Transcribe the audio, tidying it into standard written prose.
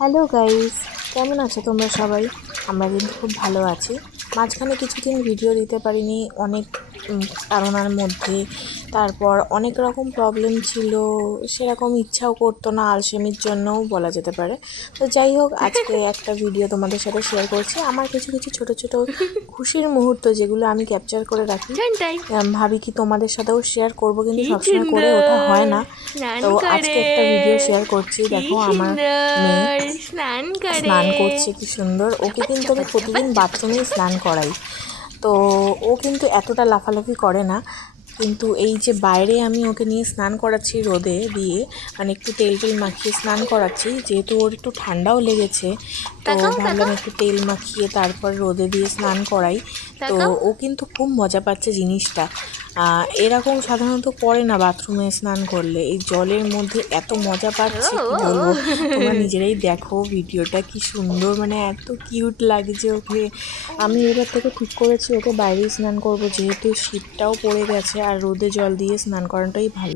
Hello guys, কেমন আছো তোমরা সবাই? আমরা কিন্তু খুব ভালো আছি। মাঝখানে কিছুদিন ভিডিও দিতে পারিনি অনেক কারণের মধ্যে। তারপর অনেক রকম প্রবলেম ছিল, সেরকম ইচ্ছাও করতো না, আলসেমির জন্যও বলা যেতে পারে। তো যাই হোক, আজকে একটা ভিডিও তোমাদের সাথে শেয়ার করছি। আমার কিছু কিছু ছোট ছোট খুশির মুহূর্ত যেগুলো আমি ক্যাপচার করে রাখি, ভাবি কি তোমাদের সাথেও শেয়ার করব, কিন্তু সবসময় করে ওঠা হয় না। তো আজকে একটা ভিডিও শেয়ার করছি। দেখো আমার মেয়ে স্নান করছে, কি সুন্দর। ওকে কিন্তু আমি প্রতিদিন বাথরুমেই স্নান করাই। তো ও কিন্তু এতটা লাফালাফি করে না, কিন্তু এই যে বাইরে আমি ওকে নিয়ে স্নান করাচ্ছি রোদে দিয়ে, মানে একটু তেল টেল মাখিয়ে স্নান করাচ্ছি, যেহেতু ওর একটু ঠান্ডাও লেগেছে। তো ভাবলাম একটু তেল মাখিয়ে তারপর রোদে দিয়ে স্নান করাই। তো ও কিন্তু খুব মজা পাচ্ছে জিনিসটা। এরকম সাধারণত করে না বাথরুমে স্নান করলে, এই জলের মধ্যে এত মজা পাচ্ছে কি বলবো। তোমরা নিজেরাই দেখো ভিডিওটা, কি সুন্দর, মানে এত কিউট লাগছে ওকে। আমি এবার থেকে ঠিক করেছি ওকে বাইরেই স্নান করব, যেহেতু শীতটাও পড়ে গেছে আর রোদে জল দিয়ে স্নান করাটাই ভালো।